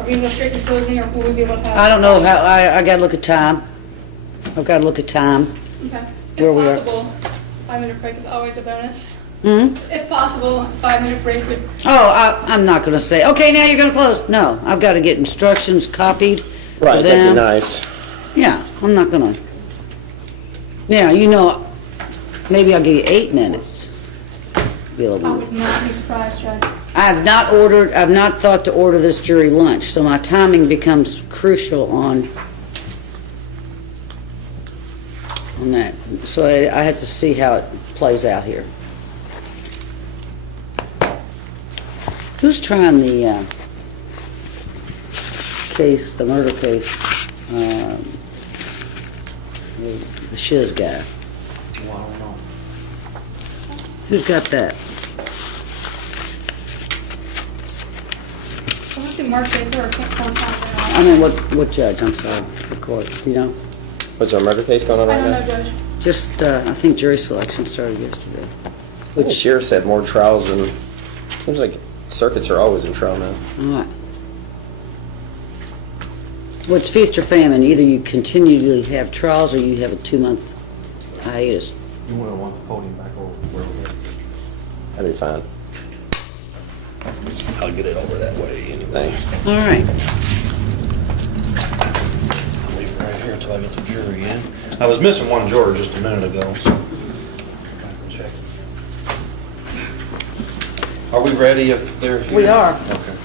Are we in restricted closing, or will we be able to have? I don't know how, I gotta look at time. I've gotta look at time. Okay. Where If we are. possible, 5-minute break is always a bonus. Hmm? If possible, 5-minute break would, Oh, I'm not gonna say, okay, now you're gonna close. No, I've gotta get instructions copied for Right, that'd be them. nice. Yeah, I'm not gonna. Yeah, you know, maybe I'll give you 8 minutes. Be a I little- would not be surprised, Judge. I've not thought to order this jury lunch, so my timing becomes crucial on that. So I have to see how it plays out here. Who's trying the case, the murder case? The shiz guy. Well, I don't know. Who's got that? I want to see Mark Baker or Kent Contact. I mean, what judge? I'm sorry, the court, you know? Was there a murder case going on I right don't now? know, Judge. Just, I think jury selection started yesterday. The sheriff said more trials than, seems like circuits are always in trial now. All right. Well, it's feast or famine. Either you continually have trials or you have a 2-month hiatus. You wouldn't want the podium back over where we're at. That'd be fine. I'll get it over that way anyway. Thanks. All right. I'll leave it right here until I get the jury in. I was missing one juror just a minute ago, so. Check. Are we ready if they're here? We are. Okay.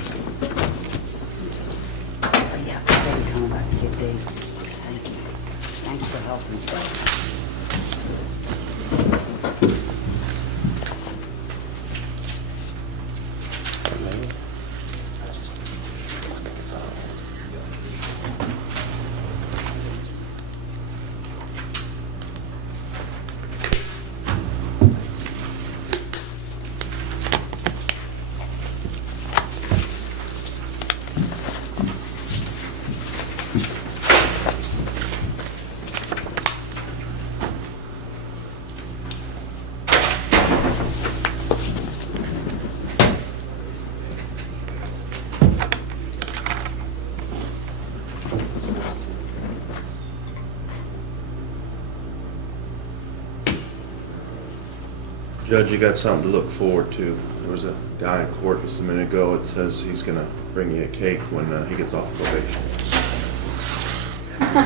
Yeah, I'll be coming back to get dates. Thank you. Thanks for helping. Judge, you got something to look forward to. There was a guy in court just a minute ago that says he's gonna bring you a cake when he gets off probation. I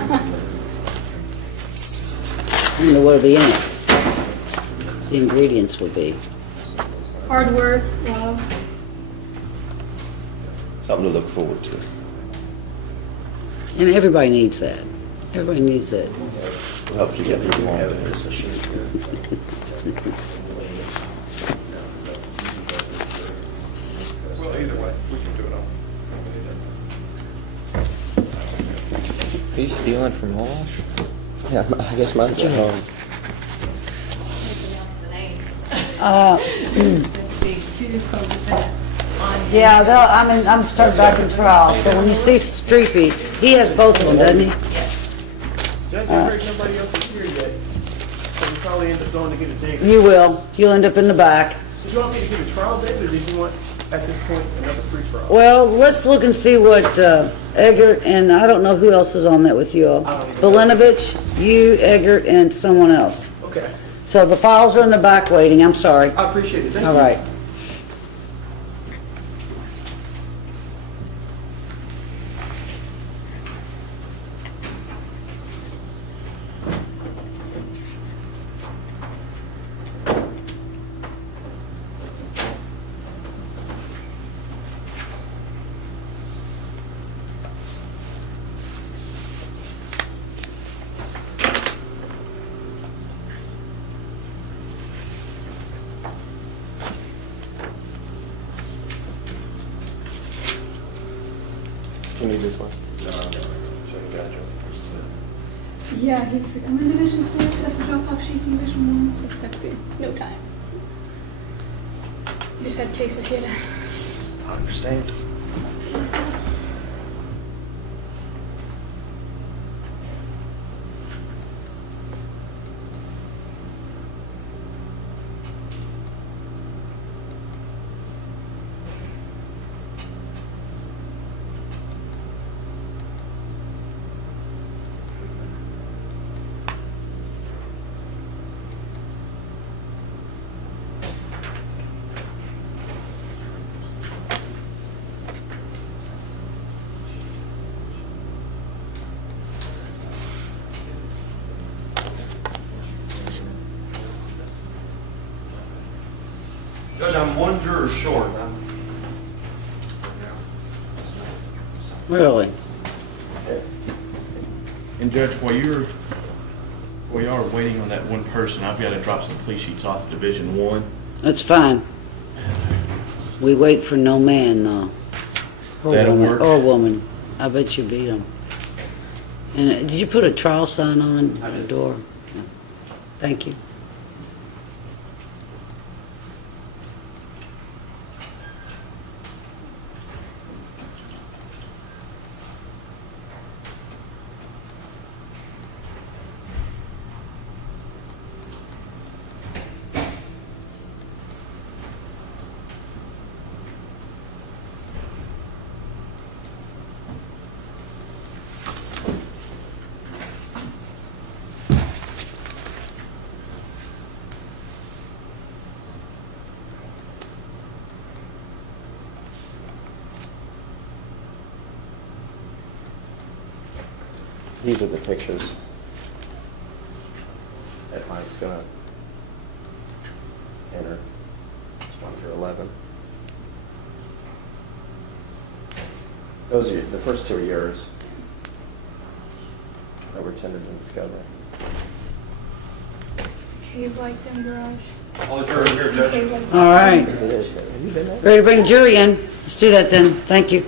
don't know what'll be in it. The ingredients will be. Hard work, love. Something to look forward to. And everybody needs that. Everybody needs that. Helps you get through the long days. Well, either way, we can do it all. Are you stealing from Wash? Yeah, I guess mine's at home. Yeah, I'm starting back in trial. So when you see Streepy, he has both of them, doesn't he? Judge, I heard somebody else is here yet, so we probably end up going to get a date. You will. You'll end up in the back. Did you want me to get a trial date, or did you want, at this point, another free trial? Well, let's look and see what Eggert and I don't know who else is on that with you all. Belinovich, you, Eggert, and someone else. Okay, So the files are in the back waiting. I'm sorry. I appreciate it, thank you. All right. You need this one? Yeah, he was like, I'm in Division 6, I have to drop off sheets in Division 1, so expected. No time. He just had cases he had to I understand. Judge, I'm one juror short. Really? And Judge, while you are waiting on that one person, I've got to drop some plea sheets off at Division 1. That's fine. We wait for no man, though. Or That'll woman. work. Or woman. I bet you beat him. And did you put a trial sign on the door? Yeah. Thank you. These are the pictures that Mike's gonna enter. It's 1 through 11. Those are the first two are yours that were tended in discovery. Cave like them garage. All the jurors here, Judge. Cave like All right. Have you been there? Ready to bring jury in? Let's do that then. Thank you.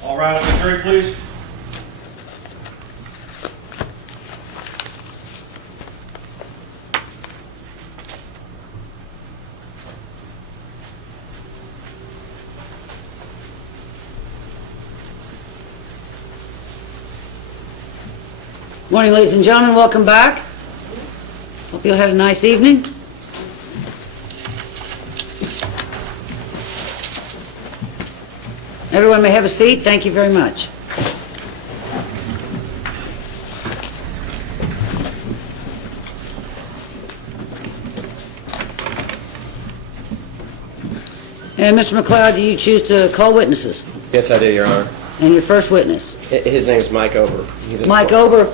All rise for the jury, please. Morning, ladies and gentlemen. Welcome back. Hope you'll have a nice evening. Everyone may have a seat. Thank you very much. And Mr. McLeod, do you choose to call witnesses? Yes, I do, Your Honor. And your first witness? His name's Mike Ober. He's in Mike court. Ober,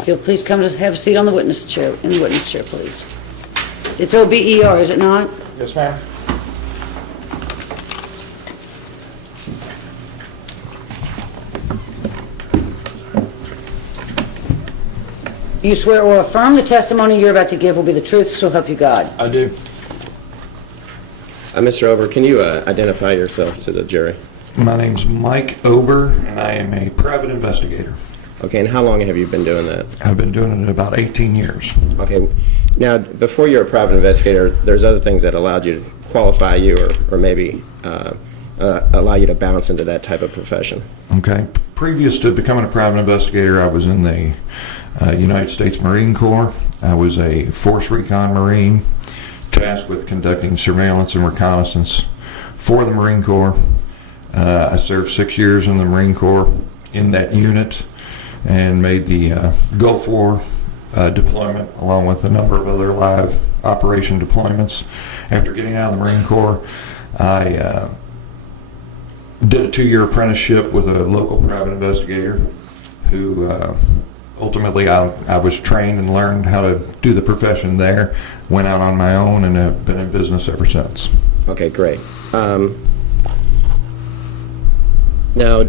if you'll please come to have a seat on the witness chair, in the witness chair, please. It's O-B-E-R, is it not? Yes, ma'am. You swear or affirm the testimony you're about to give will be the truth, so help you God. I do. Mr. Ober, can you identify yourself to the jury? My name's Mike Ober, and I am a private investigator. Okay, and how long have you been doing that? I've been doing it about 18 years. Okay, now, before you're a private investigator, there's other things that allowed you to qualify you or maybe allow you to bounce into that type of profession. Okay. Previous to becoming a private investigator, I was in the United States Marine Corps. I was a Force Recon Marine, tasked with conducting surveillance and reconnaissance for the Marine Corps. I served 6 years in the Marine Corps in that unit and made the Gulf War deployment along with a number of other live operation deployments. After getting out of the Marine Corps, I did a 2-year apprenticeship with a local private investigator who ultimately I was trained and learned how to do the profession there, went out on my own, and have been in business ever since. Okay, great. Now,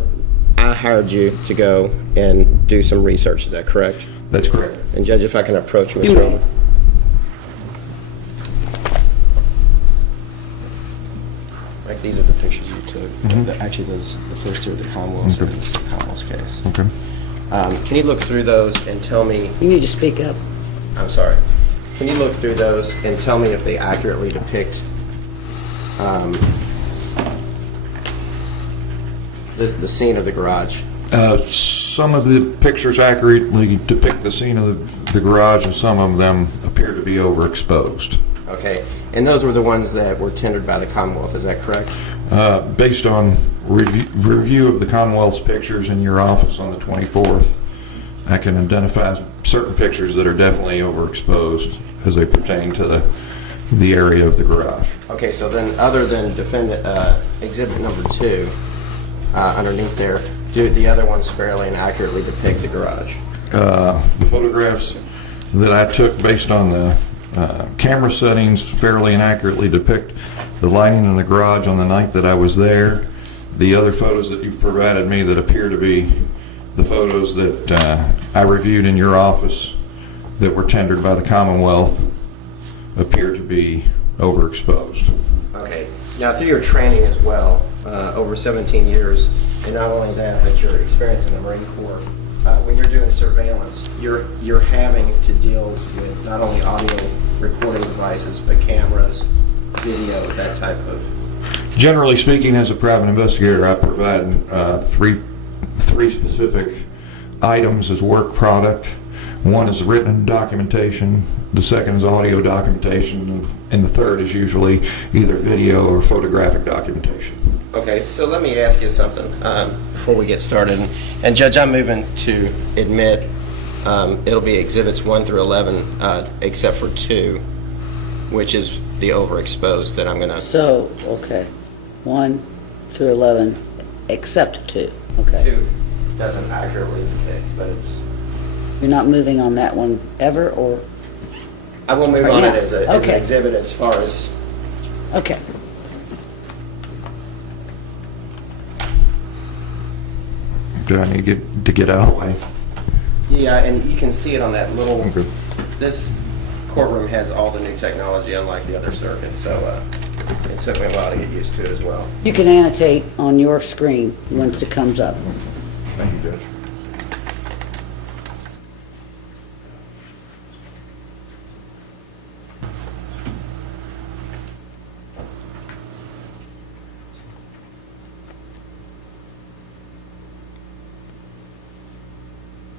I hired you to go and do some research, is that correct? That's correct. And Judge, if I can approach You Mr. may. Ober. Like, these are the pictures you took. Actually, the first two are the Commonwealth's, Okay. and this is the Commonwealth's case. Okay. Can you look through those and tell me, You need to speak up. I'm sorry, can you look through those and tell me if they accurately depict the the scene of the garage? Some of the pictures accurately depict the scene of the garage, and some of them appear to be overexposed. Okay, and those were the ones that were tendered by the Commonwealth, is that correct? Based on review of the Commonwealth's pictures in your office on the 24th, I can identify certain pictures that are definitely overexposed as they pertain to the area of the garage. Okay, so then other than defendant exhibit number 2, underneath there, do the other ones fairly and accurately depict the garage? The photographs that I took based on the camera settings fairly and accurately depict the lighting in the garage on the night that I was there. The other photos that you've provided me that appear to be the photos that I reviewed in your office that were tendered by the Commonwealth appear to be overexposed. Okay. Now, through your training as well, over 17 years, and not only that, but your experience in the Marine Corps, when you're doing surveillance, you're having to deal with not only audio recording devices, but cameras, video, that type of... Generally speaking, as a private investigator, I provide three specific items as work product. One is written documentation, the second is audio documentation, and the third is usually either video or photographic documentation. Okay, so let me ask you something before we get started. And Judge, I'm moving to admit it'll be exhibits 1 through 11, except for 2, which is the overexposed that I'm going to... So, okay, 1 through 11, except 2, okay. 2 doesn't accurately depict, but it's... You're not moving on that one ever, or? I will move Right on now. it as an Okay. exhibit as far as... Okay. Do I need to get out of the way? Yeah, and you can see it on that little... Okay. This courtroom has all the new technology, unlike the other circuits, so it took me a while to get used to it as well. You can annotate on your screen once it comes up. Thank you, Judge.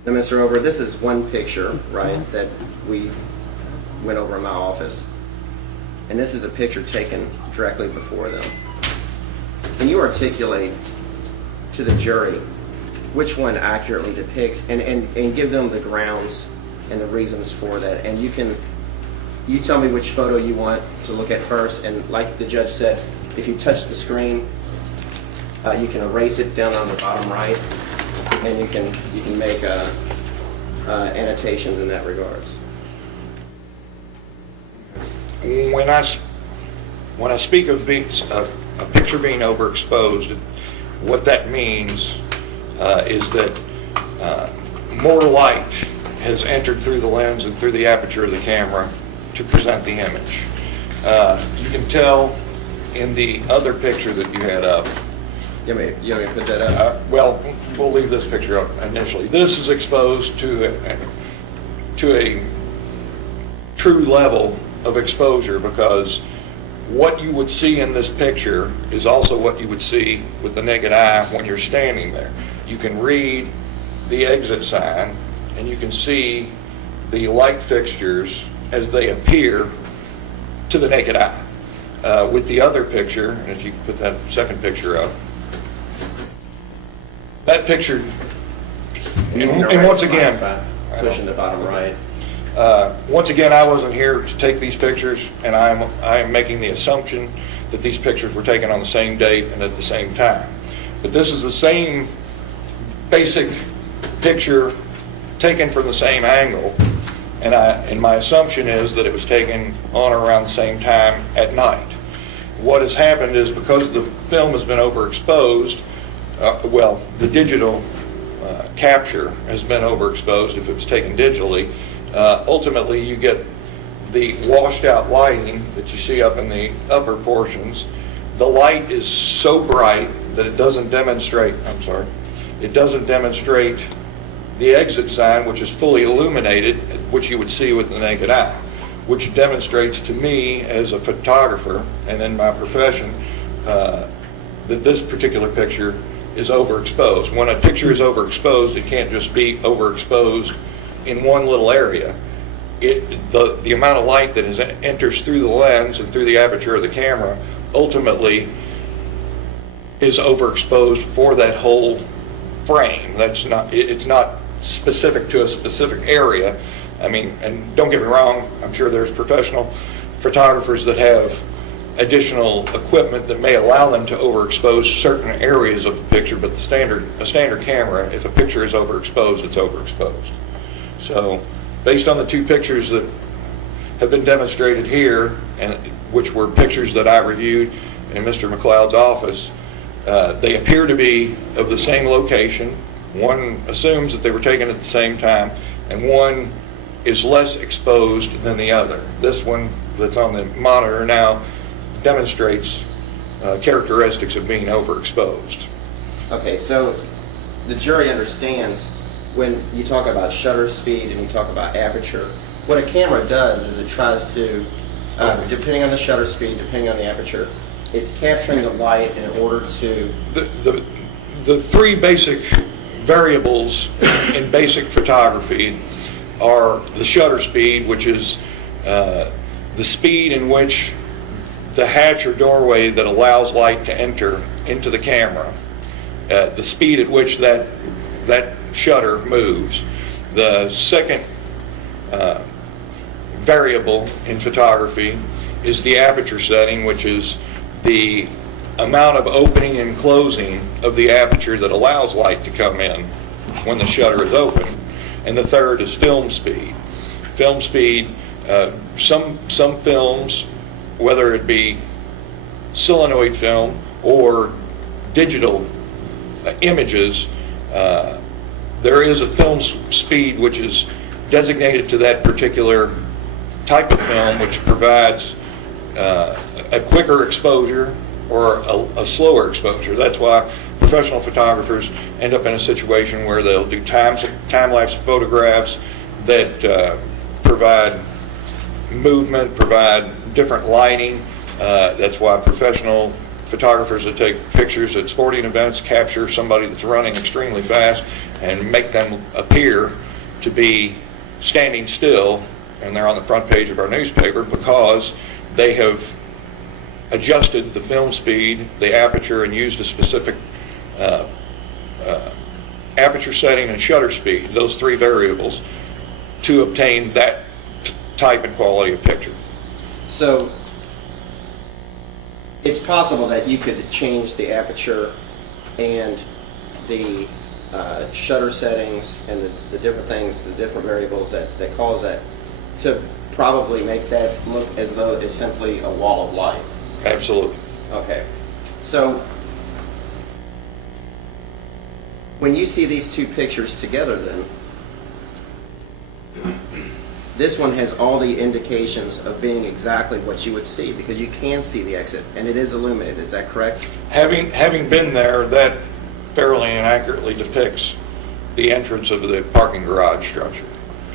Now, Mr. Over, this is one picture, right, that we went over in my office. And this is a picture taken directly before them. Can you articulate to the jury which one accurately depicts and give them the grounds and the reasons for that? And you tell me which photo you want to look at first, and like the judge said, if you touch the screen, you can erase it down on the bottom right, and you can make annotations in that regards. When I speak of a picture being overexposed, what that means is that more light has entered through the lens and through the aperture of the camera to present the image. You can tell in the other picture that you had up. You want me to put that up? Well, we'll leave this picture up initially. This is exposed to a true level of exposure, because what you would see in this picture is also what you would see with the naked eye when you're standing there. You can read the exit sign, and you can see the light fixtures as they appear to the naked eye. With the other picture, and if you put that second picture up, that picture, and once again, by pushing the bottom right. Once again, I wasn't here to take these pictures, and I am making the assumption that these pictures were taken on the same date and at the same time. But this is the same basic picture taken from the same angle, and my assumption is that it was taken on or around the same time at night. What has happened is, because the film has been overexposed, the digital capture has been overexposed if it was taken digitally. Ultimately, you get the washed out lighting that you see up in the upper portions. The light is so bright that it doesn't demonstrate, the exit sign, which is fully illuminated, which you would see with the naked eye, which demonstrates to me as a photographer and in my profession that this particular picture is overexposed. When a picture is overexposed, it can't just be overexposed in one little area. The amount of light that enters through the lens and through the aperture of the camera ultimately is overexposed for that whole frame. It's not specific to a specific area. I mean, and don't get me wrong, I'm sure there's professional photographers that have additional equipment that may allow them to overexpose certain areas of a picture, but a standard camera, if a picture is overexposed, it's overexposed. So based on the two pictures that have been demonstrated here, and which were pictures that I reviewed in Mr. McLeod's office, they appear to be of the same location. One assumes that they were taken at the same time, and one is less exposed than the other. This one that's on the monitor now demonstrates characteristics of being overexposed. Okay, so the jury understands when you talk about shutter speed and you talk about aperture, what a camera does is it tries to, depending on the shutter speed, depending on the aperture, it's capturing the light in order to... The three basic variables in basic photography are the shutter speed, which is the speed in which the hatch or doorway that allows light to enter into the camera, the speed at which that shutter moves. The second variable in photography is the aperture setting, which is the amount of opening and closing of the aperture that allows light to come in when the shutter is open. And the third is film speed. Film speed, some films, whether it be solenoid film or digital images, there is a film speed which is designated to that particular type of film, which provides a quicker exposure or a slower exposure. That's why professional photographers end up in a situation where they'll do time-lapse photographs that provide movement, provide different lighting. That's why professional photographers that take pictures at sporting events capture somebody that's running extremely fast and make them appear to be standing still, and they're on the front page of our newspaper because they have adjusted the film speed, the aperture, and used a specific aperture setting and shutter speed, those three variables, to obtain that type and quality of picture. So it's possible that you could change the aperture and the shutter settings and the different things, the different variables that cause that, to probably make that look as though it's simply a wall of light. Absolutely. Okay. So when you see these two pictures together then, this one has all the indications of being exactly what you would see, because you can see the exit and it is illuminated. Is that correct? Having been there, that fairly and accurately depicts the entrance of the parking garage structure.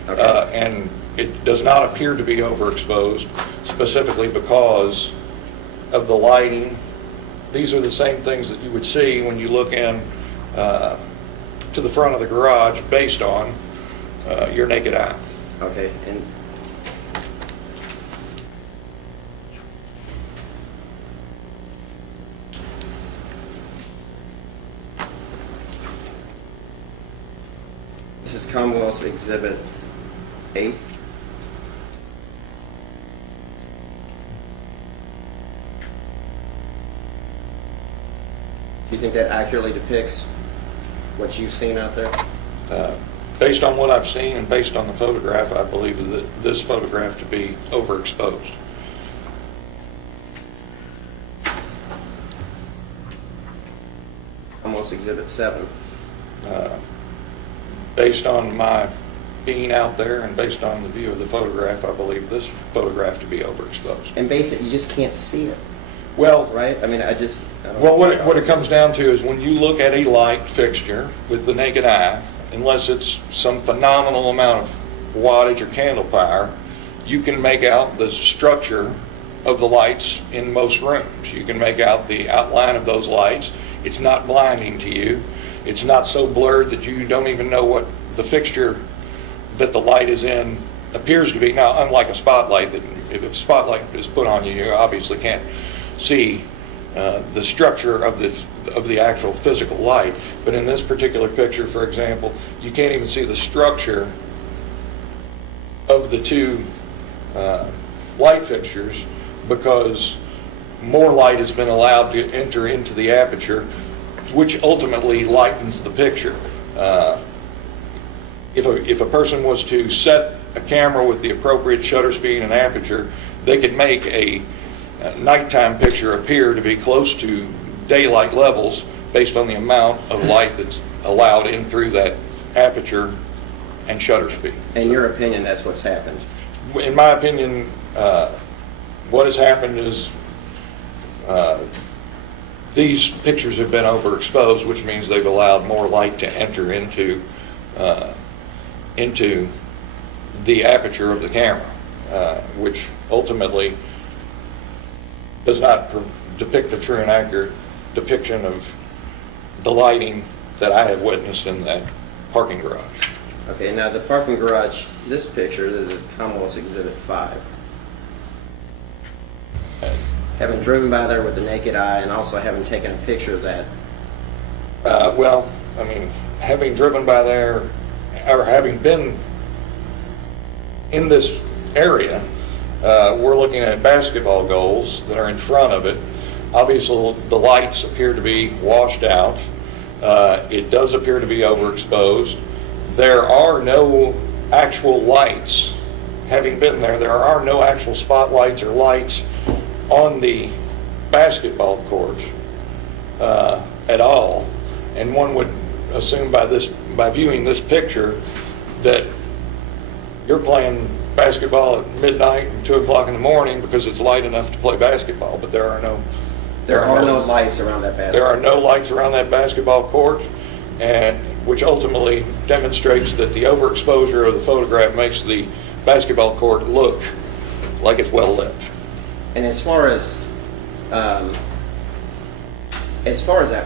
Okay. And it does not appear to be overexposed, specifically because of the lighting. These are the same things that you would see when you look in to the front of the garage based on your naked eye. Okay. And this is Commonwealth's Exhibit 8. Do you think that accurately depicts what you've seen out there? Based on what I've seen and based on the photograph, I believe that this photograph to be overexposed. Almost Exhibit 7. Based on my being out there and based on the view of the photograph, I believe this photograph to be overexposed. And basically, you just can't see it, Well, right? I mean, I don't well, know. what it comes down to is when you look at a light fixture with the naked eye, unless it's some phenomenal amount of wattage or candle power, you can make out the structure of the lights in most rooms. You can make out the outline of those lights. It's not blinding to you. It's not so blurred that you don't even know what the fixture that the light is in appears to be. Now, unlike a spotlight, that if a spotlight is put on you, you obviously can't see the structure of the actual physical light. But in this particular picture, for example, you can't even see the structure of the two light fixtures because more light has been allowed to enter into the aperture, which ultimately lightens the picture. If a person was to set a camera with the appropriate shutter speed and aperture, they could make a nighttime picture appear to be close to daylight levels based on the amount of light that's allowed in through that aperture and shutter speed. In your opinion, that's what's happened? In my opinion, what has happened is these pictures have been overexposed, which means they've allowed more light to enter into the aperture of the camera, which ultimately does not depict a true and accurate depiction of the lighting that I have witnessed in that parking garage. Okay, now the parking garage, this picture, this is Commonwealth's Exhibit 5. Having driven by there with the naked eye and also having taken a picture of that, Well, I mean, having driven by there, or having been in this area, we're looking at basketball goals that are in front of it. Obviously, the lights appear to be washed out. It does appear to be overexposed. There are no actual lights. Having been there are no actual spotlights or lights on the basketball court at all. And one would assume by viewing this picture that you're playing basketball at midnight and 2 o'clock in the morning because it's light enough to play basketball, but there are no lights around that basketball. There are no lights around that basketball court, and which ultimately demonstrates that the overexposure of the photograph makes the basketball court look like it's well lit. And as far as that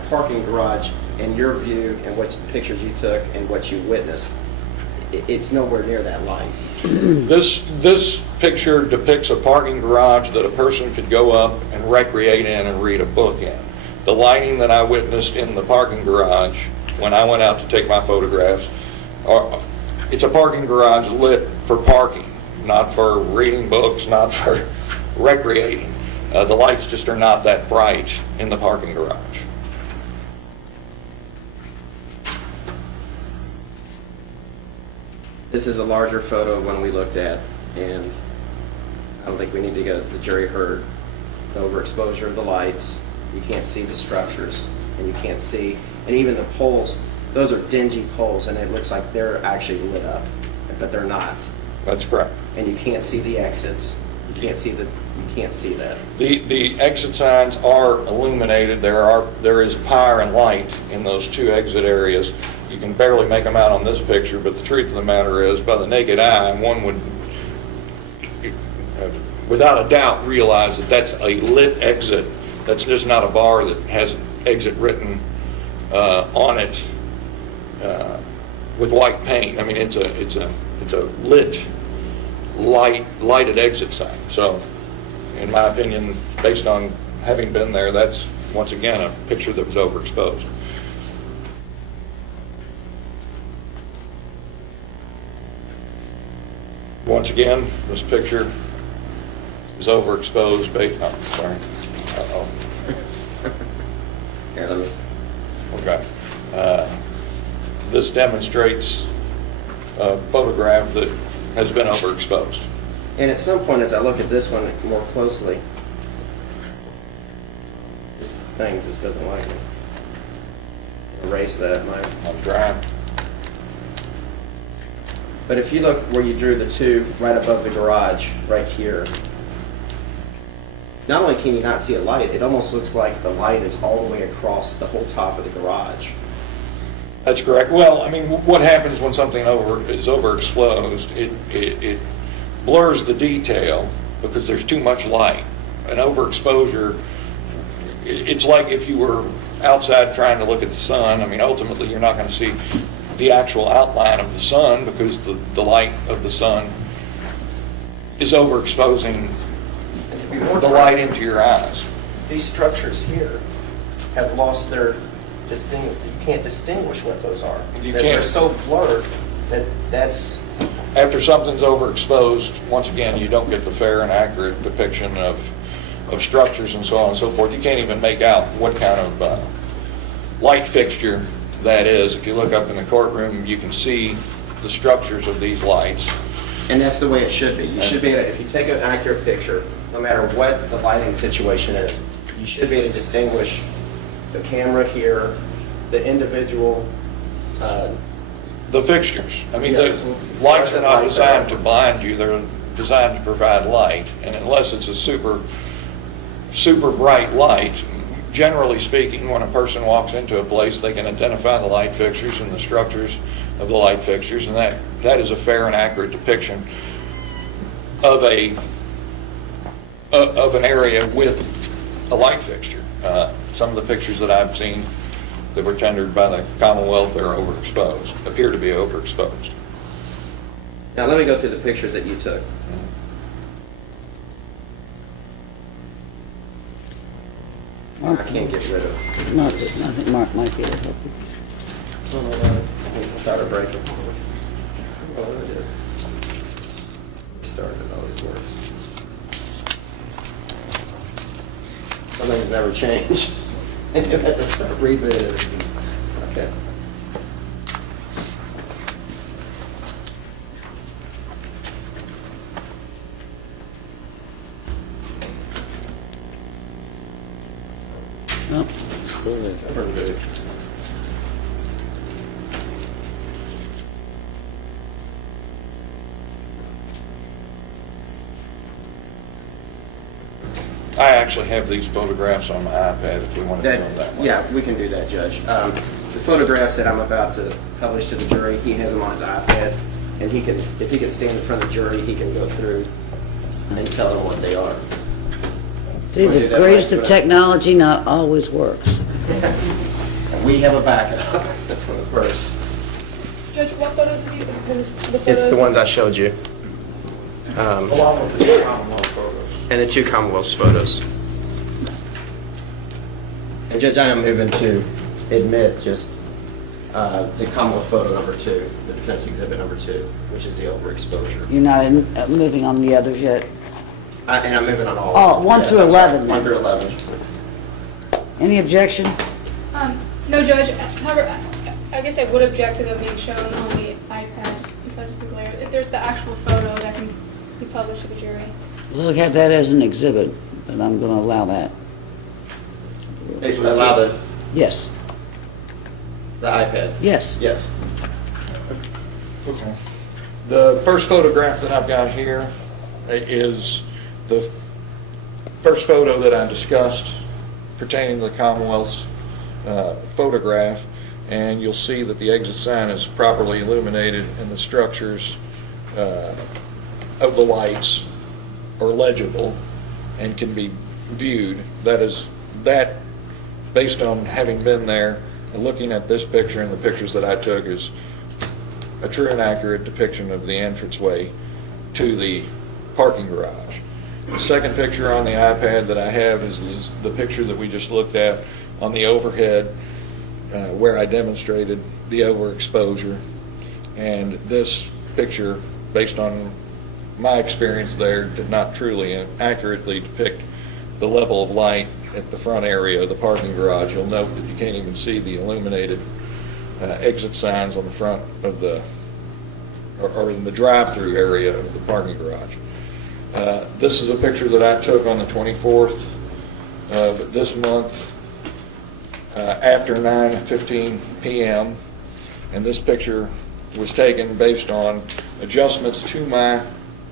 parking garage, in your view and what the pictures you took and what you witnessed, it's nowhere near that light. This picture depicts a parking garage that a person could go up and recreate in and read a book in. The lighting that I witnessed in the parking garage when I went out to take my photographs, it's a parking garage lit for parking, not for reading books, not for recreating. The lights just are not that bright in the parking garage. This is a larger photo of one we looked at, and I don't think we need to go, the jury heard the overexposure of the lights. You can't see the structures, and you can't see, and even the poles, those are dingy poles, and it looks like they're actually lit up, but they're not. That's correct. And you can't see the exits. You can't see that. The exit signs are illuminated. There is power and light in those two exit areas. You can barely make them out on this picture, but the truth of the matter is, by the naked eye, one would, without a doubt, realize that that's a lit exit. That's just not a bar that has exit written on it with white paint. I mean, it's a lit, lighted exit sign. So, in my opinion, based on having been there, that's once again a picture that was overexposed. Once again, this picture is overexposed based on, sorry. Uh-oh. Here, let me. Okay. This demonstrates a photograph that has been overexposed. And at some point, as I look at this one more closely, this thing just doesn't like me. Erase that, Mike. I'm trying. But if you look where you drew the two right above the garage, right here, not only can you not see a light, it almost looks like the light is all the way across the whole top of the garage. That's correct. Well, I mean, what happens when something is overexposed? It blurs the detail because there's too much light. An overexposure, it's like if you were outside trying to look at the sun, I mean, ultimately, you're not going to see the actual outline of the sun because the light of the sun is overexposing And to be more the light into your eyes. these structures here have lost their you can't distinguish what those are. You They're can't. so blurred that that's, After something's overexposed, once again, you don't get the fair and accurate depiction of structures and so on and so forth. You can't even make out what kind of light fixture that is. If you look up in the courtroom, you can see the structures of these lights. and that's the way it should be. You should be able to, if you take an accurate picture, no matter what the lighting situation is, you should be able to distinguish the camera here, the individual, The fixtures, I mean, Yeah. the lights are not designed to blind you, they're designed to provide light. And unless it's a super bright light, generally speaking, when a person walks into a place, they can identify the light fixtures and the structures of the light fixtures, and that is a fair and accurate depiction of an area with a light fixture. Some of the pictures that I've seen that were tendered by the Commonwealth are overexposed, appear to be overexposed. now let me go through the pictures that you took. I can't get rid of. Mark, I think Mark might be able to help you. Try to break it. Oh, it did. Restart, it always works. Some things never change. You have to start rebooting everything. Okay. Nope, still there. Reboot. I actually have these photographs on my iPad if we want to do them that way. Yeah, we can do that, Judge. The photographs that I'm about to publish to the jury, he has them on his iPad, and he can, if he can stand in front of the jury, he can go through and tell them what they are. See, Wanna do the that, greatest Mike? of technology not always works. And we have a backup. That's one of the first. Judge, what photos is he, the photos? It's the ones I showed you. Along with the Commonwealth photos. And the two Commonwealth's photos. And Judge, I am moving to admit just the Commonwealth photo number 2, the defense exhibit number 2, which is the overexposure. You're not moving on the others yet? And I'm moving on all. Oh, of them. 1 Yes, through I'm sorry, 11 then. 1 through 11. Any objection? No, Judge, however, I guess I would object to them being shown on the iPad because of the glare. If there's the actual photo that can be published to the jury. We'll have that as an exhibit, but I'm going to allow that. Allow the Yes, iPad. yes. Yes. Okay. The first photograph that I've got here is the first photo that I discussed pertaining to the Commonwealth's photograph, and you'll see that the exit sign is properly illuminated and the structures of the lights are legible and can be viewed. That, based on having been there and looking at this picture and the pictures that I took, is a true and accurate depiction of the entranceway to the parking garage. The second picture on the iPad that I have is the picture that we just looked at on the overhead where I demonstrated the overexposure. And this picture, based on my experience there, did not truly and accurately depict the level of light at the front area of the parking garage. You'll note that you can't even see the illuminated exit signs on the front of or in the drive-through area of the parking garage. This is a picture that I took on the 24th of this month after 9:15 p.m. And this picture was taken based on adjustments to my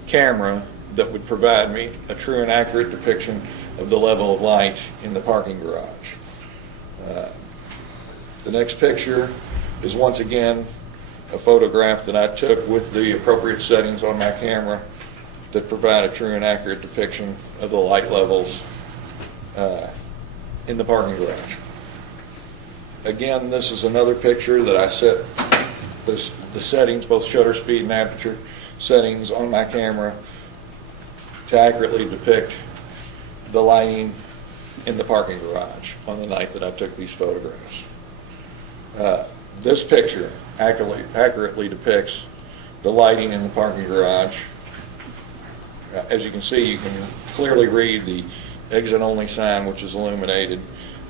camera that would provide me a true and accurate depiction of the level of light in the parking garage. The next picture is once again a photograph that I took with the appropriate settings on my camera that provide a true and accurate depiction of the light levels in the parking garage. Again, this is another picture that I set the settings, both shutter speed and aperture settings on my camera to accurately depict the lighting in the parking garage on the night that I took these photographs. This picture accurately depicts the lighting in the parking garage. As you can see, you can clearly read the exit-only sign, which is illuminated,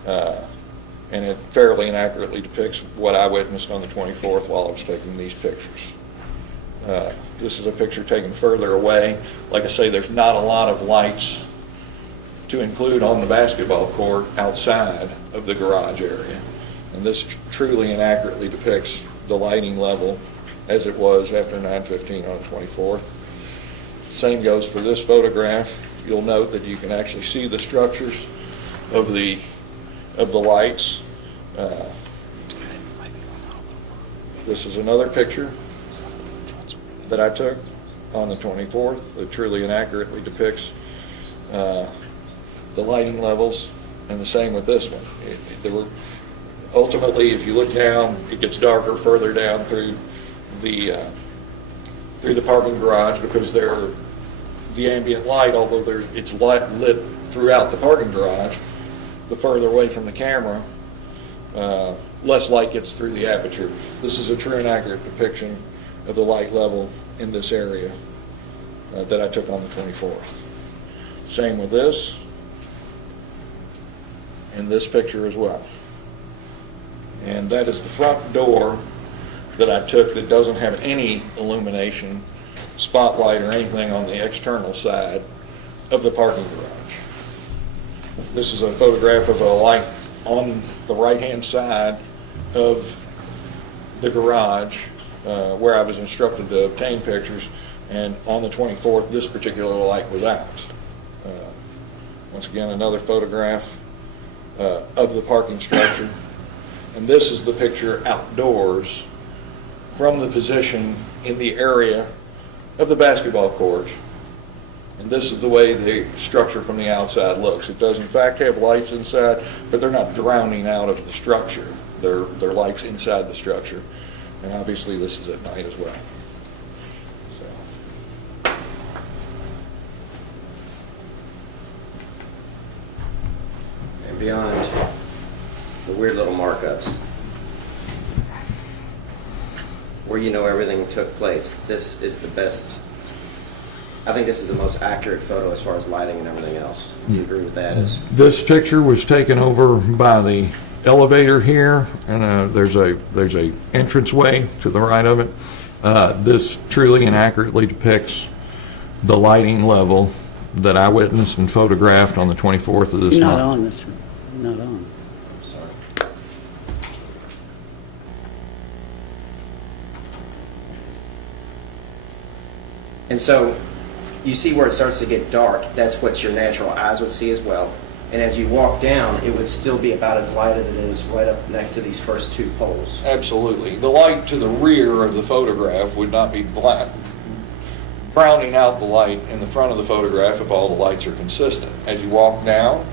and it fairly and accurately depicts what I witnessed on the 24th while I was taking these pictures. This is a picture taken further away. Like I say, there's not a lot of lights to include on the basketball court outside of the garage area. And this truly and accurately depicts the lighting level as it was after 9:15 on the 24th. Same goes for this photograph. You'll note that you can actually see the structures of the lights. This is another picture that I took on the 24th that truly and accurately depicts the lighting levels, and the same with this one. Ultimately, if you look down, it gets darker further down through the parking garage because the ambient light, although it's lit throughout the parking garage, the further away from the camera, less light gets through the aperture. This is a true and accurate depiction of the light level in this area that I took on the 24th. Same with this and this picture as well. And that is the front door that I took that doesn't have any illumination, spotlight, or anything on the external side of the parking garage. This is a photograph of a light on the right-hand side of the garage where I was instructed to obtain pictures, and on the 24th, this particular light was out. Once again, another photograph of the parking structure. And this is the picture outdoors from the position in the area of the basketball court. And this is the way the structure from the outside looks. It does in fact have lights inside, but they're not drowning out of the structure. They're lights inside the structure. And obviously this is at night as well. And beyond the weird little markups, where you know everything took place, this is the best. I think this is the most accurate photo as far as lighting and everything else. Do you agree with that? This picture was taken over by the elevator here, and there's a entranceway to the right of it. This truly and accurately depicts the lighting level that I witnessed and photographed on the 24th of this month. Not on this one. Not on. I'm sorry. And so you see where it starts to get dark, that's what your natural eyes would see as well. And as you walk down, it would still be about as light as it is right up next to these first two poles. Absolutely. The light to the rear of the photograph would not be browning out the light in the front of the photograph if all the lights are consistent. As you walk down,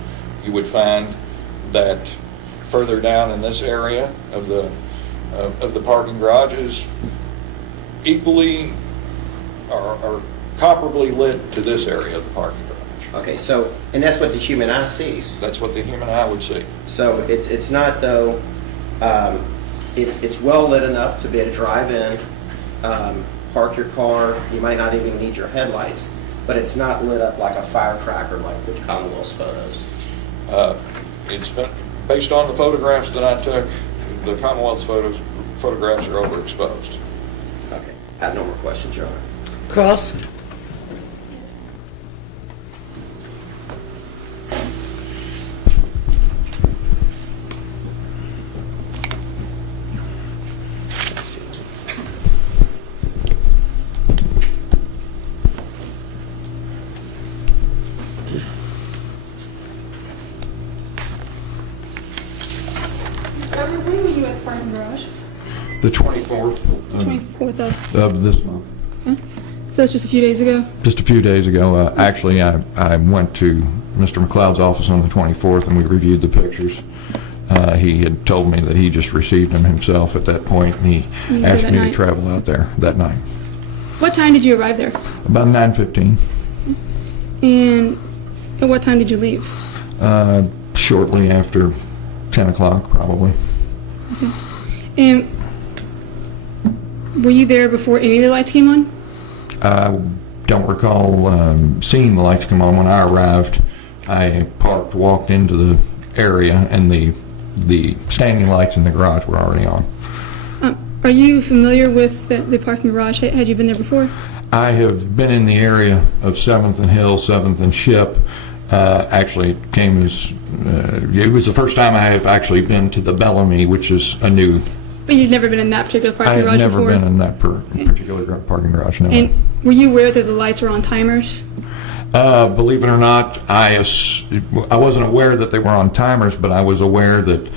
you would find that further down in this area of the parking garage is equally or comparably lit to this area of the parking garage. Okay, so, and that's what the human eye sees. That's what the human eye would see. So it's not though, it's well lit enough to be able to drive in, park your car, you might not even need your headlights, but it's not lit up like a firecracker like the Commonwealth's photos. It's been, based on the photographs that I took, the Commonwealth's photographs are overexposed. Okay, I have no more questions, Your Honor. Cross? When were you at the parking garage? The 24th 24th of this month. So that's just a few days ago? Just a few days ago. Actually, I went to Mr. McLeod's office on the 24th and we reviewed the pictures. He had told me that he just received them himself at that point, and he You asked that me to night? travel out there that night. What time did you arrive there? About 9:15. And at what time did you leave? Shortly after 10 o'clock, probably. And were you there before any of the lights came on? I don't recall seeing the lights come on. When I arrived, I parked, walked into the area, and the standing lights in the garage were already on. Are you familiar with the parking garage? Had you been there before? I have been in the area of 7th and Hill, 7th and Ship. Actually, it came as it was the first time I have actually been to the Bellamy, which is a new. But you'd never been in that particular I parking have garage never before? been in that particular parking garage. No. And were you aware that the lights were on timers? Believe it or not, I wasn't aware that they were on timers, but I was aware that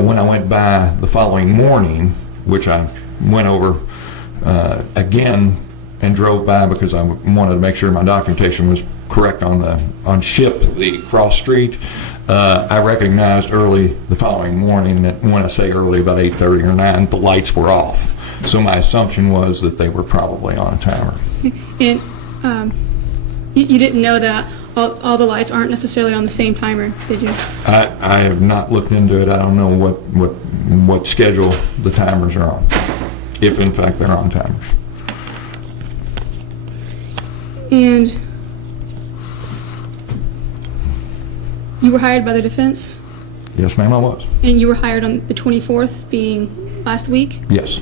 when I went by the following morning, which I went over again and drove by because I wanted to make sure my documentation was correct on Ship, the cross street. I recognized early the following morning that when I say early, about 8:30 or 9, the lights were off. So my assumption was that they were probably on a timer. And you didn't know that all the lights aren't necessarily on the same timer, did you? I have not looked into it. I don't know what schedule the timers are on, if in fact they're on timers. And you were hired by the defense? Yes, ma'am, I was. And you were hired on the 24th, being last week? Yes.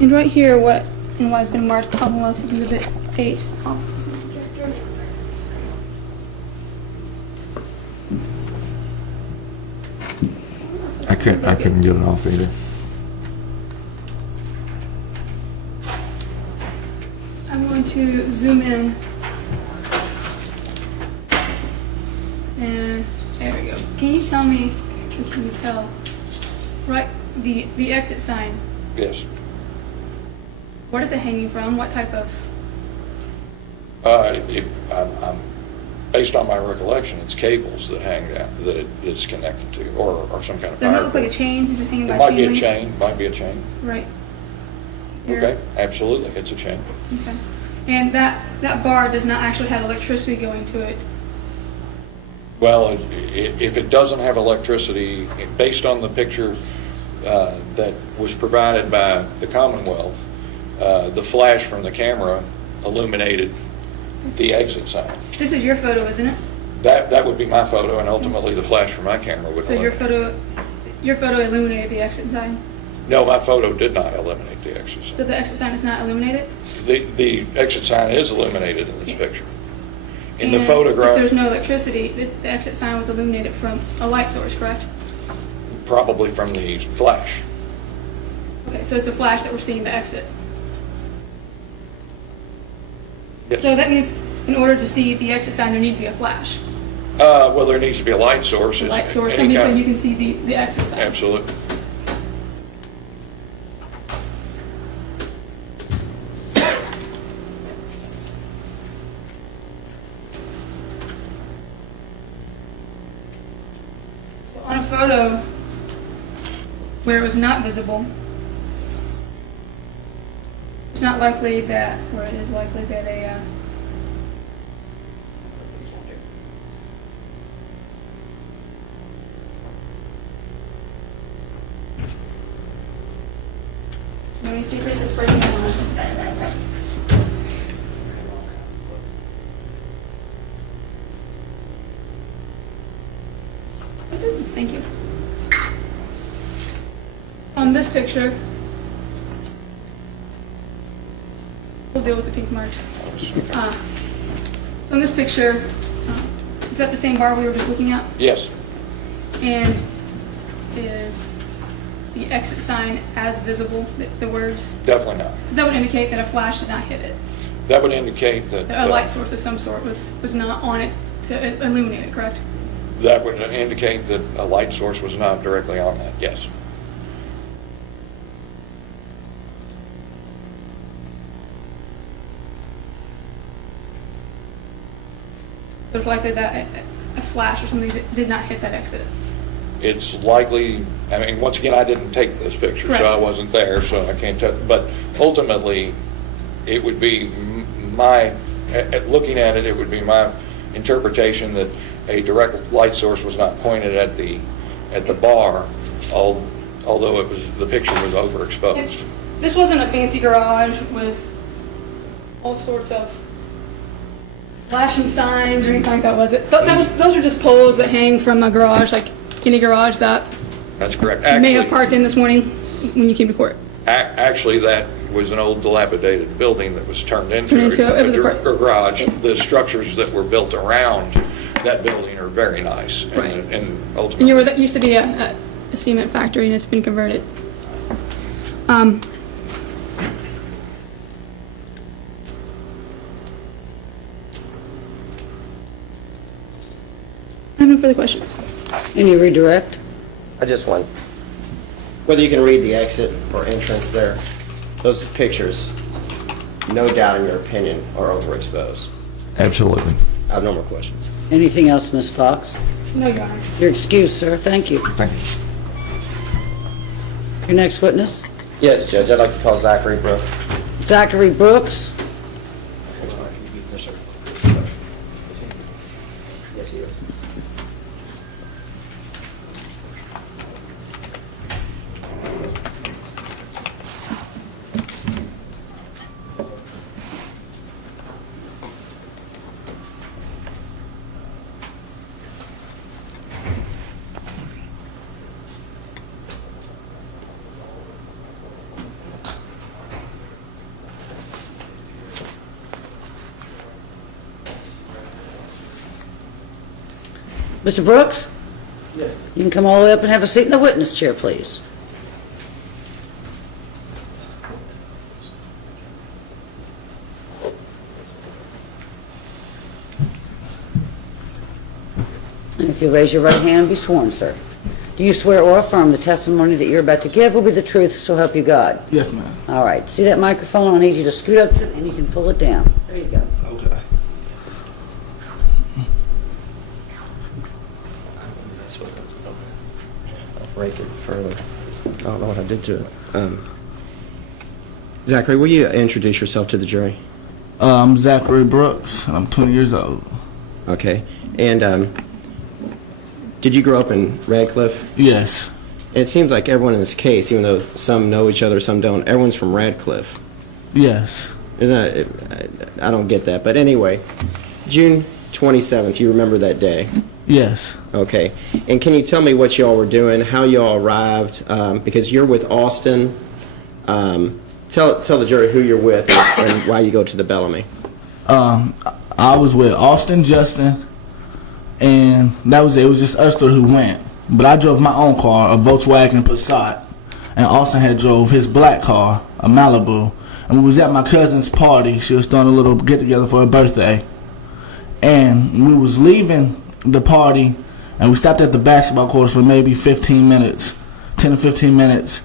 And right here, what and why has been marked Commonwealth Exhibit 8. I couldn't get it off either. I'm going to zoom in. And there we go. Can you tell me, or can you tell, right, the exit sign, Yes. what is it hanging from? What type of, I'm based on my recollection, it's cables that hang down, that it's connected to, or some kind of power. doesn't it look like a cord. chain? Is it hanging by It a might chain be a link? chain, might be a chain. Right. Here. Okay, absolutely, it's a chain. Okay. And that bar does not actually have electricity going to it. Well, if it doesn't have electricity, based on the picture that was provided by the Commonwealth, the flash from the camera illuminated the exit sign. This is your photo, isn't it? That would be my photo, and ultimately the flash from my camera would So your illuminate. photo illuminated the exit sign? No, my photo did not illuminate the exit sign. So the exit sign is not illuminated? The exit sign is illuminated in this picture. In the And photograph, if there's no electricity, the exit sign was illuminated from a light source, correct? probably from the flash. Okay, so it's a flash that we're seeing the exit. Yes. So that means in order to see the exit sign, there need to be a flash. Well, there needs to be a light source. A light source, Any so kind- you can see the exit sign. Absolutely. So on a photo where it was not visible, it's not likely that, or it is likely that a you know any secrets? It's breaking down. Thank you. On this picture, we'll deal with the pink marks. So in this picture, is that the same bar we were just looking at? Yes. And is the exit sign as visible, the words? Definitely not. So that would indicate that a flash did not hit it. That would indicate that. That a light source of some sort was not on it to illuminate it, correct? That would indicate that a light source was not directly on that, yes. So it's likely that a flash or something did not hit that exit. It's likely, I mean, once again, I didn't take this picture, so I Correct. wasn't there, so I can't tell. But ultimately, it would be looking at it, it would be my interpretation that a direct light source was not pointed at the bar, although the picture was overexposed. This wasn't a fancy garage with all sorts of flashing signs or anything like that, was it? Those are just poles that hang from a garage, like any garage that That's correct. you may have parked in this morning when you came to court. Actually, that was an old dilapidated building that was turned into It was a garage. The structures that were built around that building are very nice. Right. And ultimately. And that used to be a cement factory, and it's been converted. I have no further questions. Any redirect? I just want, whether you can read the exit or entrance there, those pictures, no doubt in your opinion, are overexposed. Absolutely. I have no more questions. Anything else, Ms. Fox? No, Your Honor. Your excuse, sir. Thank you. Thank you. Your next witness? Yes, Judge, I'd like to call Zachary Brooks. Zachary Brooks. Yes, he is. Mr. Brooks? Yes. You can come all the way up and have a seat in the witness chair, please. And if you raise your right hand and be sworn, sir. Do you swear or affirm the testimony that you're about to give will be the truth, so help you God? Yes, ma'am. All right. See that microphone? I need you to scoot up to it, and you can pull it down. There you go. Okay. Break it further. I don't know what I did to it. Zachary, will you introduce yourself to the jury? I'm Zachary Brooks, and I'm 20 years old. Okay. And did you grow up in Radcliffe? Yes. It seems like everyone in this case, even though some know each other, some don't, everyone's from Radcliffe. Yes. Isn't it? I don't get that. But anyway, June 27th, you remember that day? Yes. Okay. And can you tell me what y'all were doing, how y'all arrived? Because you're with Austin. Tell the jury who you're with and why you go to the Bellamy. I was with Austin, Justin, and that was it. It was just us three who went. But I drove my own car, a Volkswagen Passat, and Austin had drove his black car, a Malibu. And we was at my cousin's party. She was throwing a little get-together for her birthday. And we was leaving the party, and we stopped at the basketball court for maybe 15 minutes, 10 to 15 minutes.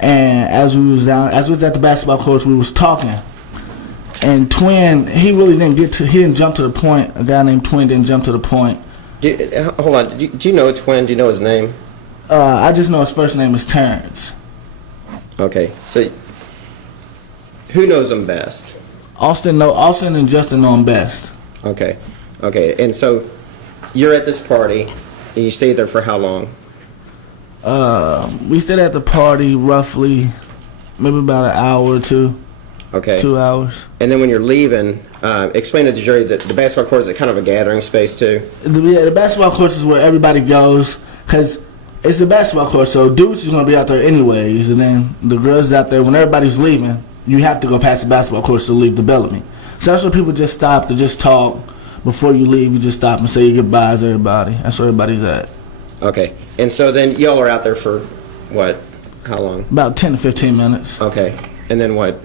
And as we was at the basketball court, we was talking. And Twin, he didn't jump to the point. A guy named Twin didn't jump to the point. Hold on. Do you know Twin? Do you know his name? I just know his first name is Terrence. Okay. So who knows him best? Austin and Justin know him best. Okay. Okay. And so you're at this party, and you stayed there for how long? We stayed at the party roughly maybe about an hour or two. Okay. 2 hours. And then when you're leaving, explain to the jury that the basketball court is kind of a gathering space too. The basketball court is where everybody goes because it's the basketball court, so dudes is going to be out there anyways, and then the girls out there. When everybody's leaving, you have to go past the basketball court to leave the Bellamy. So that's where people just stop to just talk. Before you leave, you just stop and say your goodbyes to everybody. That's where everybody's at. Okay. And so then y'all are out there for what? How long? About 10 to 15 minutes. Okay. And then what?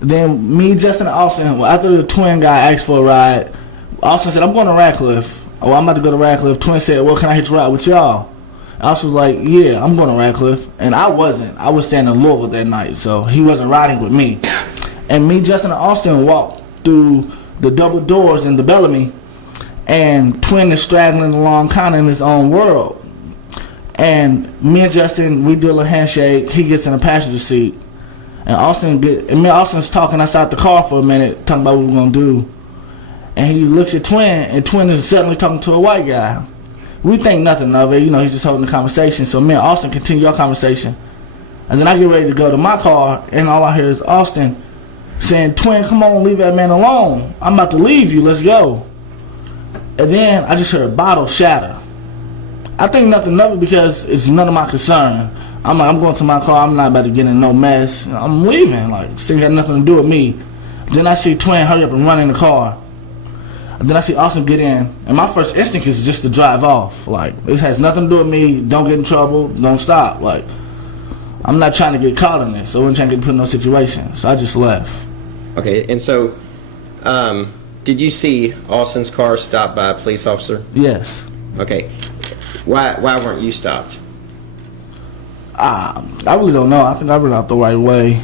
Then me, Justin, and Austin, after the Twin guy asked for a ride, Austin said, I'm going to Radcliffe. Oh, I'm about to go to Radcliffe. Twin said, well, can I hitch a ride with y'all? Austin was like, yeah, I'm going to Radcliffe. And I wasn't. I was staying in Louisville that night, so he wasn't riding with me. And me, Justin, and Austin walked through the double doors in the Bellamy, and Twin is straggling along kind of in his own world. And me and Justin, we do a little handshake. He gets in the passenger seat. And me and Austin's talking outside the car for a minute, talking about what we're going to do. And he looks at Twin, and Twin is suddenly talking to a white guy. We think nothing of it. You know, he's just holding the conversation. So me and Austin continue our conversation. And then I get ready to go to my car, and all I hear is Austin saying, "Twin, come on, leave that man alone. I'm about to leave you. Let's go." And then I just heard a bottle shatter. I think nothing of it because it's none of my concern. I'm like, I'm going to my car. I'm not about to get in no mess. I'm leaving. Like, this ain't got nothing to do with me. Then I see Twin hurry up and run in the car. And then I see Austin get in. And my first instinct is just to drive off. Like, it has nothing to do with me. Don't get in trouble. Don't stop. Like, I'm not trying to get caught in this. So I wasn't trying to get put in no situation. So I just left. Okay, and so, did you see Austin's car stopped by a police officer? Yes. Okay. Why weren't you stopped? I really don't know. I think I ran out the right way.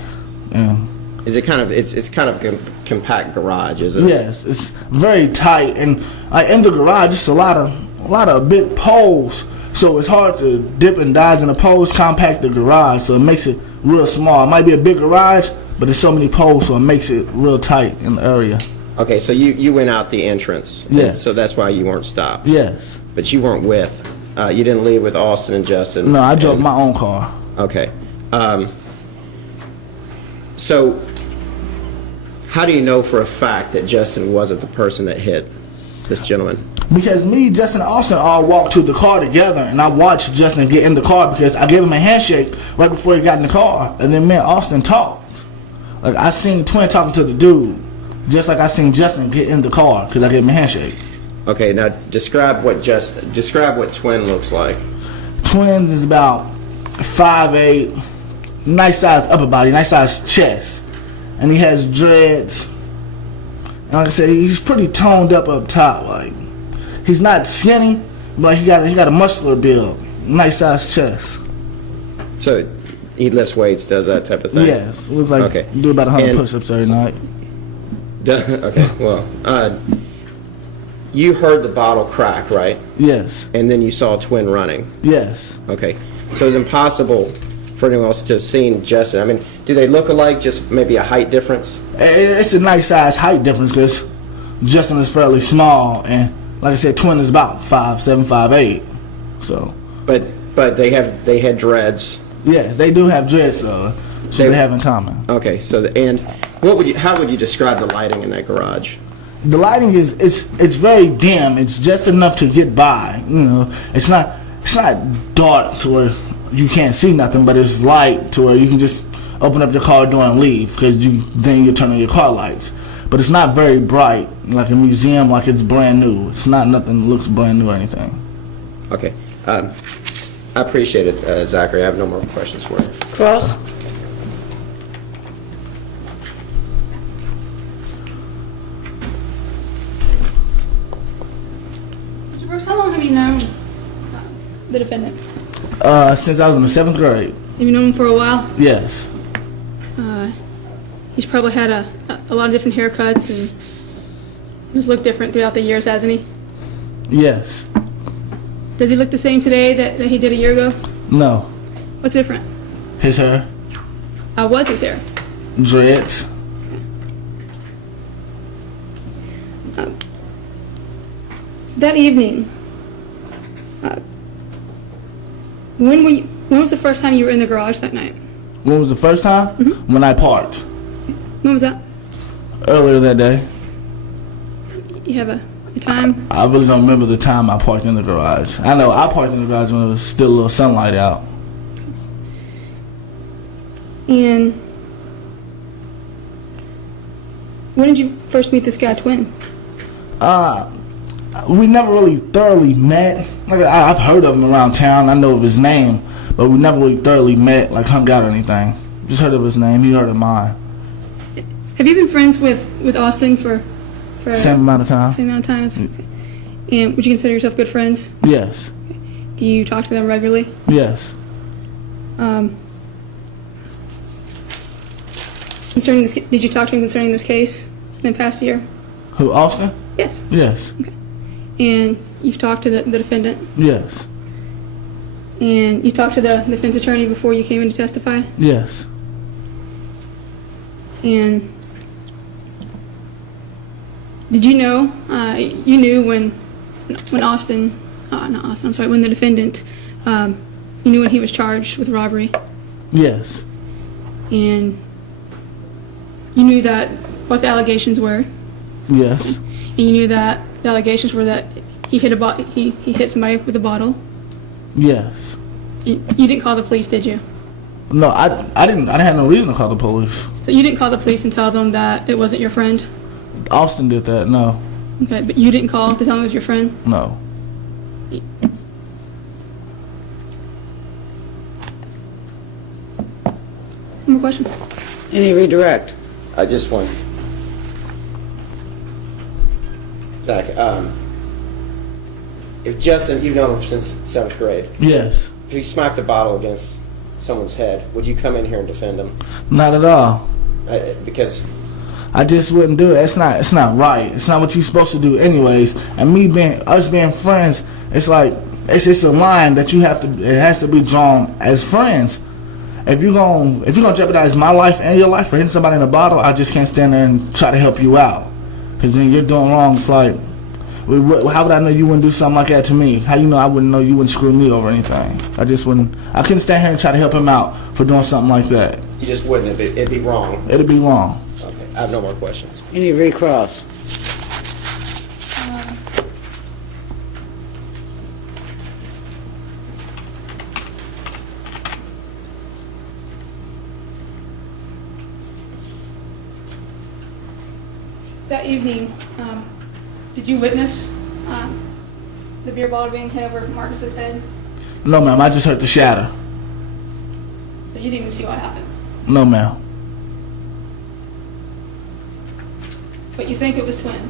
And Is it kind of it's kind of a compact garage, is it? yes, it's very tight, and in the garage, it's a lot of big poles, so it's hard to dip and dive in the poles. Compact the garage, so it makes it real small. It might be a big garage, but there's so many poles, so it makes it real tight in the area. Okay, so you went out the entrance. Yes. So that's why you weren't stopped. Yes. But you weren't with. You didn't leave with Austin and Justin. No, I drove my own car. Okay. So, how do you know for a fact that Justin wasn't the person that hit this gentleman? Because me, Justin, and Austin all walked to the car together, and I watched Justin get in the car because I gave him a handshake right before he got in the car, and then me and Austin talked. Like, I seen Twin talking to the dude, just like I seen Justin get in the car because I gave him a handshake. Okay, now describe what Twin looks like. Twin is about 5'8", nice size upper body, nice size chest, and he has dreads. And like I said, he's pretty toned up top. Like, he's not skinny, but he got a muscular build, nice size chest. So he lifts weights, does that type of thing? Yes, looks like Okay. do about 100 And- push-ups every night. Okay, well, you heard the bottle crack, right? Yes, And then you saw Twin running. yes. Okay, so it's impossible for anyone else to have seen Justin. I mean, do they look alike? Just maybe a height difference? It's a nice size height difference because Justin is fairly small, and like I said, Twin is about 5'7", 5'8". So But they had dreads. yes, they do have dreads though, so they have in common. Okay, so how would you describe the lighting in that garage? The lighting is it's very dim. It's just enough to get by. You know, it's not dark to where you can't see nothing, but it's light to where you can just open up your car door and leave because then you turn on your car lights. But it's not very bright like a museum, like it's brand new. It's not nothing that looks brand new or anything. Okay, I appreciate it, Zachary. I have no more questions for you. Cross? Mr. Brooks, how long have you known the defendant? Since I was in the 7th grade. Have you known him for a while? Yes. He's probably had a lot of different haircuts and he's looked different throughout the years, hasn't he? Yes. Does he look the same today that he did a year ago? No. What's different? His hair. How was his hair? Dreads. That evening, when was the first time you were in the garage that night? When was the first time? Mm-hmm. When I parked. When was that? Earlier that day. You have a time? I really don't remember the time I parked in the garage. I know I parked in the garage when there was still a little sunlight out. And when did you first meet this guy, Twin? We never really thoroughly met. Like I've heard of him around town. I know of his name, but we never really thoroughly met, like hung out or anything. Just heard of his name. He heard of mine. Have you been friends with Austin for Same amount of time. same amount of time? And would you consider yourself good friends? Yes. Do you talk to them regularly? Yes. Concerning this, did you talk to him concerning this case in the past year? Who, Austin? Yes. Yes. And you've talked to the defendant? Yes. And you talked to the defense attorney before you came in to testify? Yes. And did you know, you knew when Austin, not Austin, I'm sorry, when the defendant, you knew when he was charged with robbery? Yes. And you knew that, what the allegations were? Yes. And you knew that the allegations were that he hit somebody with a bottle? Yes. You didn't call the police, did you? No, I didn't have no reason to call the police. So you didn't call the police and tell them that it wasn't your friend? Austin did that, no. Okay, but you didn't call to tell them it was your friend? No. More questions? Any redirect? I just want, Zach, if Justin, you've known him since 7th grade, Yes. if he smacked a bottle against someone's head, would you come in here and defend him? Not at all. Because I just wouldn't do it. It's not right. It's not what you're supposed to do anyways. And us being friends, it's like it's a line that it has to be drawn as friends. If you're gonna jeopardize my life and your life for hitting somebody in a bottle, I just can't stand there and try to help you out. Cause then you're doing wrong. It's like, how would I know you wouldn't do something like that to me? How you know I wouldn't know you wouldn't screw me over anything? I just wouldn't. I couldn't stand here and try to help him out for doing something like that. you just wouldn't, it'd be wrong. It'd be wrong. Okay, I have no more questions. Any recross? That evening, did you witness the beer bottle being hit over Marcus's head? No, ma'am. I just heard the shatter. So you didn't even see what happened? No, ma'am. But you think it was Twin?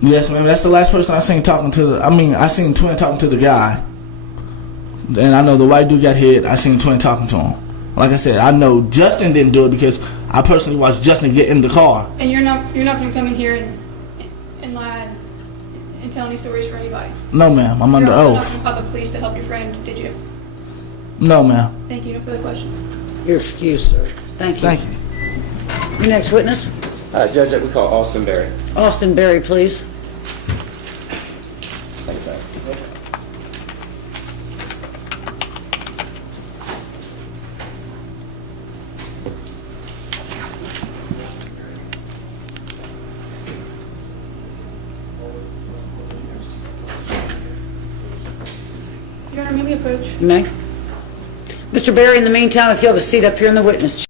Yes, ma'am. That's the last person I seen talking to I seen Twin talking to the guy. And I know the white dude got hit. I seen Twin talking to him. Like I said, I know Justin didn't do it because I personally watched Justin get in the car. And you're not going to come in here and lie and tell any stories for anybody? No, ma'am. I'm under You're also oath. not going to call the police to help your friend, did you? No, ma'am. Thank you. No further questions. Your excuse, sir. Thank you. Thank you. Your next witness? Judge, that we call Austin Berry. Austin Berry, please. Thanks, Zach. Your Honor, may we approach? You may. Mr. Berry, in the meantime, if you have a seat up here in the witness chair.